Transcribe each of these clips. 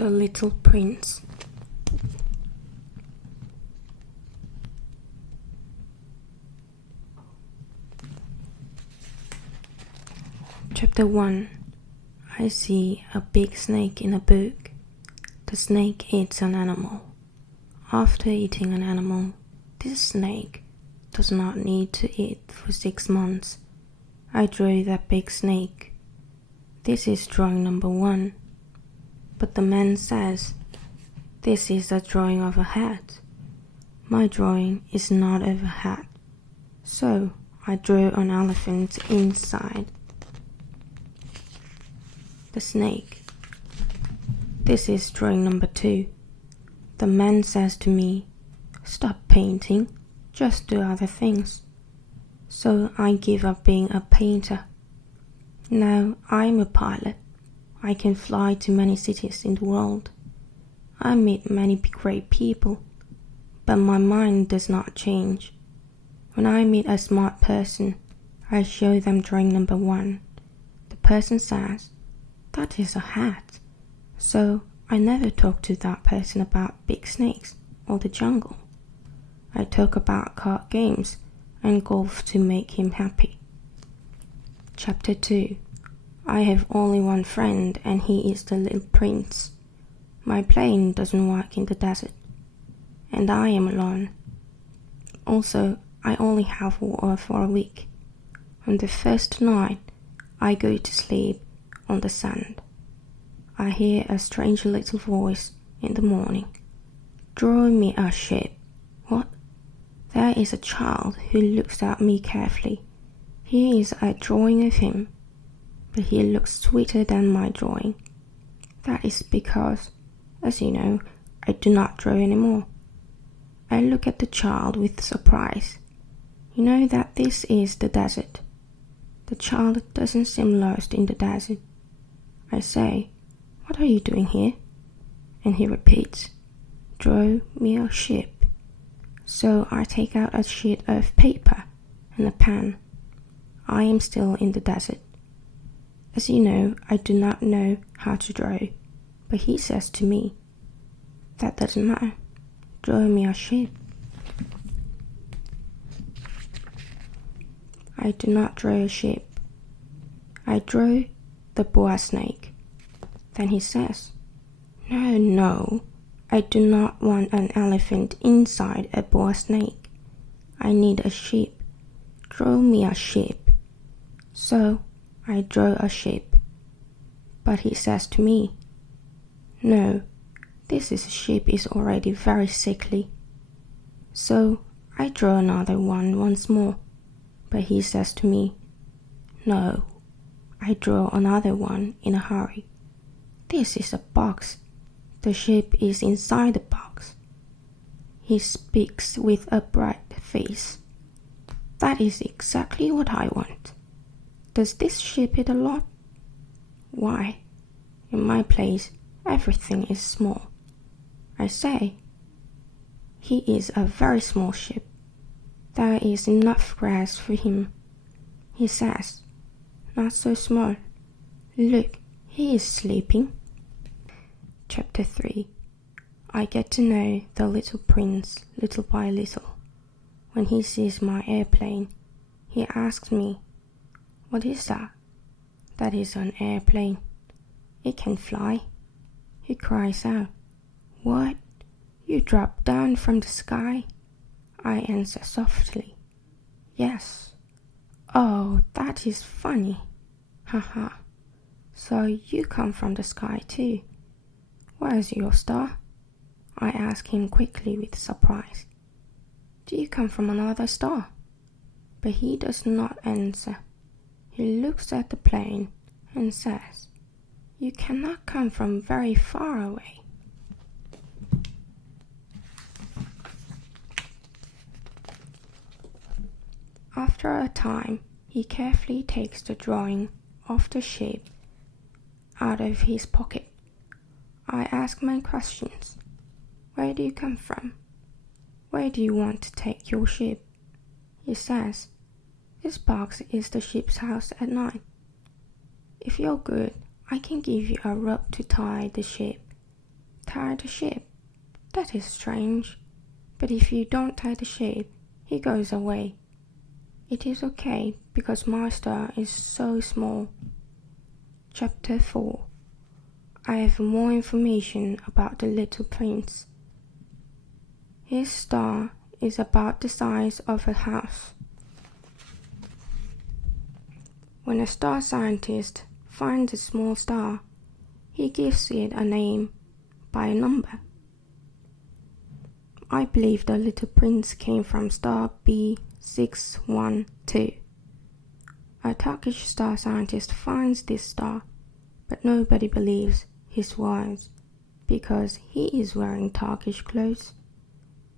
The Little Prince. Chapter 1. I see a big snake in a book. The snake eats an animal. After eating an animal, this snake does not need to eat for 6 months. I drew that big snake. This is drawing number 1. But the man says, this is a drawing of a hat. My drawing is not of a hat. So I drew an elephant inside the snake. This is drawing number 2. The man says to me, stop painting, just do other things. So I give up being a painter. Now I'm a pilot. I can fly to many cities in the world. I meet many great people, but my mind does not change. When I meet a smart person, I show them drawing number 1. The person says, that is a hat. So I never talk to that person about big snakes or the jungle. I talk about card games and golf to make him happy. Chapter 2. I have only one friend and he is the little prince. My plane doesn't work in the desert, and I am alone. Also, I only have water for a week. On the first night, I go to sleep on the sand. I hear a strange little voice in the morning. Draw me a ship. What? There is a child who looks at me carefully. Here is a drawing of him, but he looks sweeter than my drawing. That is because, as you know, I do not draw anymore. I look at the child with surprise. You know that this is the desert. The child doesn't seem lost in the desert. I say, what are you doing here? And he repeats, draw me a ship. So I take out a sheet of paper and a pen. I am still in the desert. As you know, I do not know how to draw, but he says to me, that doesn't matter. Draw me a ship. I do not draw a ship. I draw the boa snake. Then he says, No, I do not want an elephant inside a boa snake. I need a ship. Draw me a ship. So I draw a ship. But he says to me, no, this ship is already very sickly. So I draw another one once more. But he says to me, no, I draw another one in a hurry. This is a box. The ship is inside the box. He speaks with a bright face. That is exactly what I want. Does this ship eat a lot? Why, in my place, everything is small. I say, he is a very small ship. There is enough grass for him. He says, not so small. Look, he is sleeping. Chapter 3. I get to know the little prince little by little. When he sees my airplane, he asks me, what is that? That is an airplane. It can fly. He cries out, what? You dropped down from the sky? I answer softly, yes. Oh, that is funny. Haha. So you come from the sky too. Where's your star? I ask him quickly with surprise. Do you come from another star? But he does not answer. He looks at the plane and says, you cannot come from very far away. After a time, he carefully takes the drawing of the ship out of his pocket. I ask my questions. Where do you come from? Where do you want to take your ship? He says, this box is the ship's house at night. If you're good, I can give you a rope to tie the ship. tie the sheep. That is strange. But if you don't tie the sheep, he goes away. It is okay because my star is so small. Chapter 4. I have more information about the little prince. His star is about the size of a house. When a star scientist finds a small star, he gives it a name by a number. I believe the little prince came from star B612. A Turkish star scientist finds this star, but nobody believes his words because he is wearing Turkish clothes.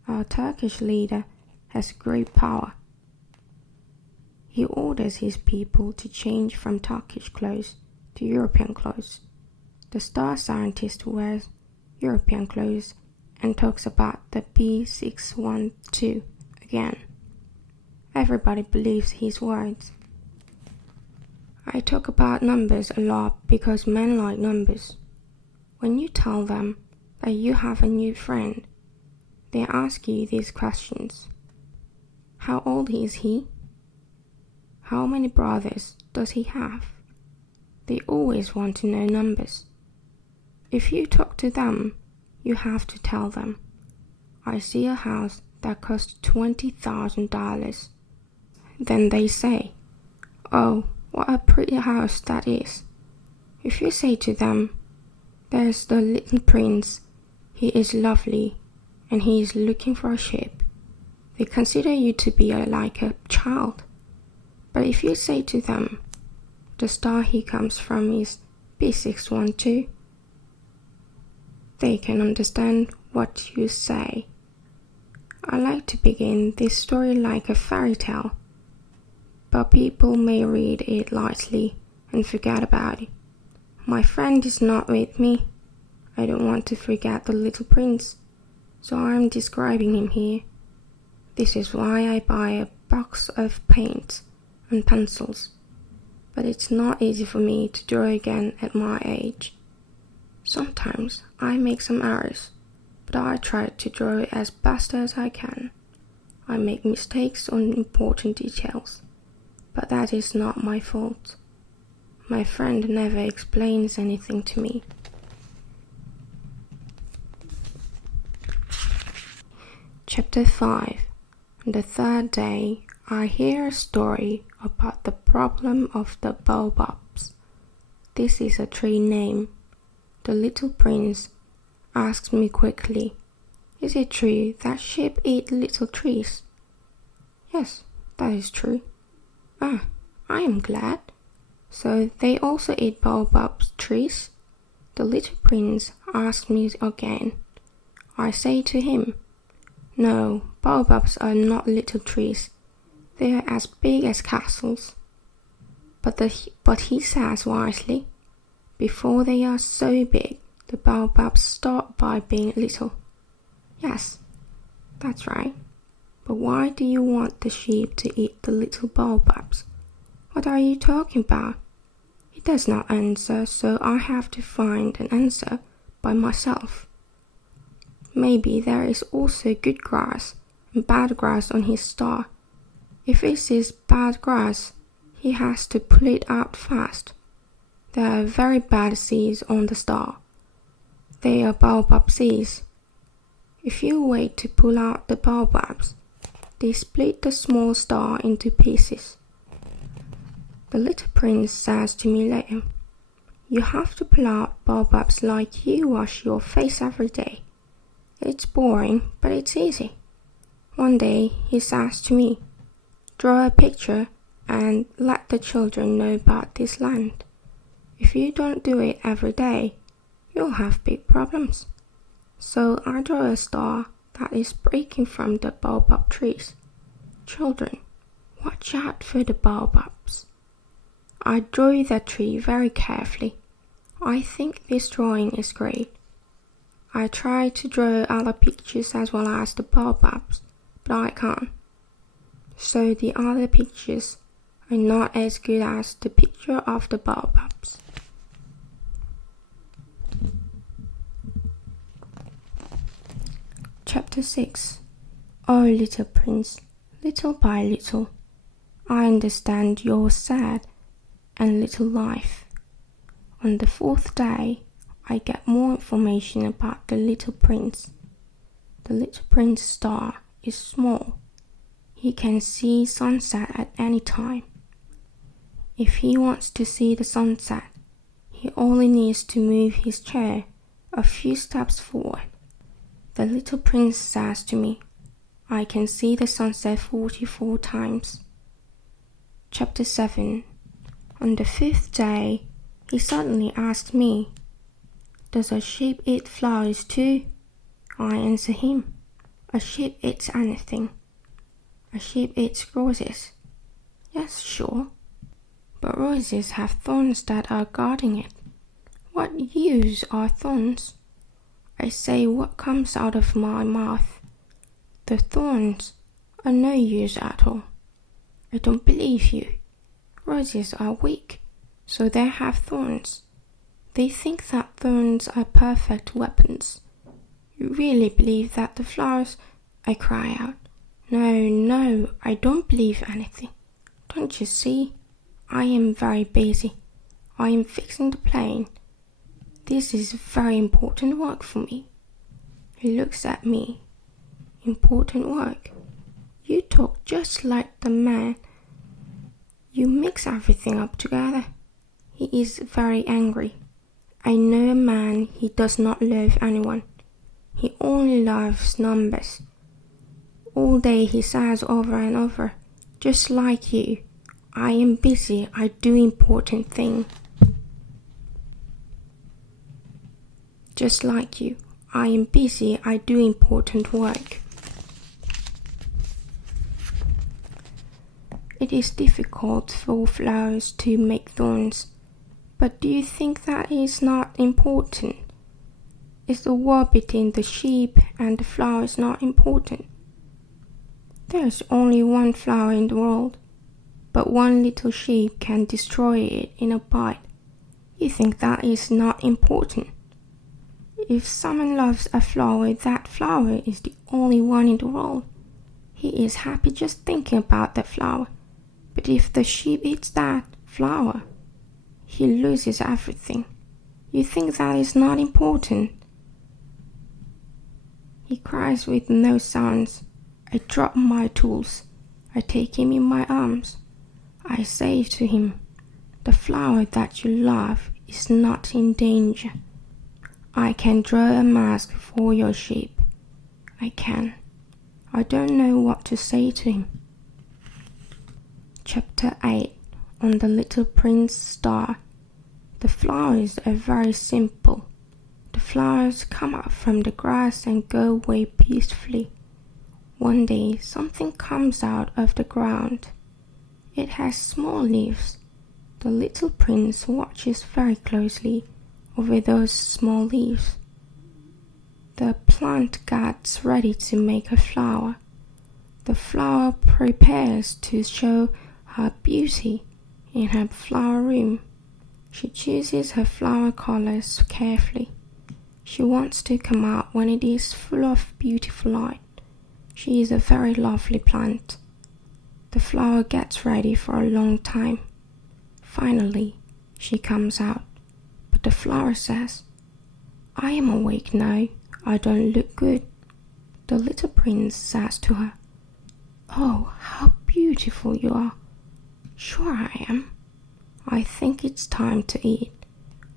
Our Turkish leader has great power. He orders his people to change from Turkish clothes to European clothes. The star scientist wears European clothes and talks about the B612 again. Everybody believes his words. I talk about numbers a lot because men like numbers. When you tell them that you have a new friend, they ask you these questions. How old is he? How many brothers does he have? They always want to know numbers. If you talk to them, you have to tell them, I see a house that costs $20,000. Then they say, oh, what a pretty house that is. If you say to them, there's the little prince, he is lovely, and he is looking for a ship, they consider you to be like a child. But if you say to them, the star he comes from is B612, they can understand what you say. I like to begin this story like a fairy tale, but people may read it lightly and forget about it. My friend is not with me. I don't want to forget the little prince, so I'm describing him here. This is why I buy a box of paints and pencils, but it's not easy for me to draw again at my age. Sometimes I make some errors, but I try to draw it as best as I can. I make mistakes on important details, but that is not my fault. My friend never explains anything to me. Chapter 5. On the third day, I hear a story about the problem of the baobabs. This is a tree name. The little prince asked me quickly, is it true that sheep eat little trees? Yes, that is true. Ah, I am glad. So they also eat baobab trees? The little prince asked me again. I say to him, no, baobabs are not little trees. They are as big as castles. But he says wisely, before they are so big, the baobabs start by being little. Yes, that's right. But why do you want the sheep to eat the little baobabs? What are you talking about? He does not answer, so I have to find an answer by myself. Maybe there is also good grass and bad grass on his star. If it is bad grass, he has to pull it out fast. There are very bad seeds on the star. They are baobab seeds. If you wait to pull out the baobabs, they split the small star into pieces. The little prince says to me later, you have to pull out baobabs like you wash your face every day. It's boring, but it's easy. One day he says to me, draw a picture and let the children know about this land. If you don't do it every day, you'll have big problems. So I draw a star that is breaking from the baobab trees. Children, watch out for the baobabs. I drew that tree very carefully. I think this drawing is great. I try to draw other pictures as well as the baobabs, but I can't. So the other pictures are not as good as the picture of the baobabs. Chapter 6. Oh, little prince, little by little, I understand your sad and little life. On the 4th day, I get more information about the little prince. The little prince's star is small. He can see sunset at any time. If he wants to see the sunset, he only needs to move his chair a few steps forward. The little prince says to me, I can see the sunset 44 times. Chapter 7. On the 5th day, he suddenly asked me, Does a sheep eat flowers too? I answer him, A sheep eats anything. A sheep eats roses. Yes, sure. But roses have thorns that are guarding it. What use are thorns? I say what comes out of my mouth. The thorns are no use at all. I don't believe you. Roses are weak, so they have thorns. They think that thorns are perfect weapons. You really believe that the flowers? I cry out. No, I don't believe anything. Don't you see? I am very busy. I am fixing the plane. This is very important work for me. He looks at me. Important work? You talk just like the man. You mix everything up together. He is very angry. I know a man, he does not love anyone. He only loves numbers. All day he says over and over, just like you, I am busy, I do important thing. Just like you, I am busy, I do important work. It is difficult for flowers to make thorns, but do you think that is not important? Is the war between the sheep and the flowers not important? There is only one flower in the world, but one little sheep can destroy it in a bite. You think that is not important? If someone loves a flower, that flower is the only one in the world. He is happy just thinking about that flower. But if the sheep eats that flower, he loses everything. You think that is not important? He cries with no sounds. I drop my tools. I take him in my arms. I say to him, the flower that you love is not in danger. I can draw a mask for your sheep. I can. I don't know what to say to him. Chapter 8. On the Little Prince's Star. The flowers are very simple. The flowers come up from the grass and go away peacefully. One day something comes out of the ground. It has small leaves. The little prince watches very closely over those small leaves. The plant gets ready to make a flower. The flower prepares to show her beauty in her flower room. She chooses her flower colors carefully. She wants to come out when it is full of beautiful light. She is a very lovely plant. The flower gets ready for a long time. Finally, she comes out. But the flower says, I am awake now. I don't look good. The little prince says to her, Oh, how beautiful you are. Sure I am. I think it's time to eat.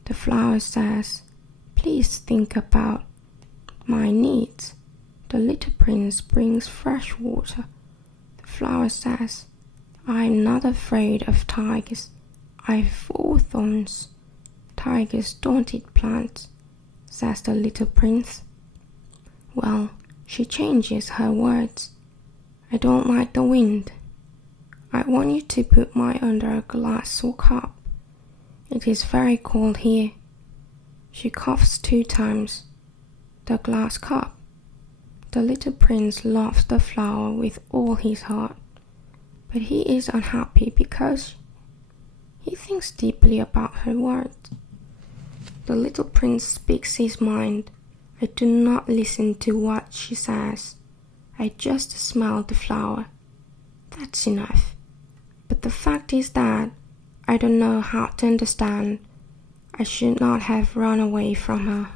The flower says, Please think about my needs. The little prince brings fresh water. The flower says, I am not afraid of tigers. I have 4 thorns. Tigers don't eat plants, says the little prince. Well, she changes her words. I don't like the wind. I want you to put mine under a glass or cup. It is very cold here. She coughs 2 times. The glass cup. The little prince loves the flower with all his heart, but he is unhappy because he thinks deeply about her words. The little prince speaks his mind. I do not listen to what she says. I just smell the flower. That's enough. But the fact is that I don't know how to understand. I should not have run away from her.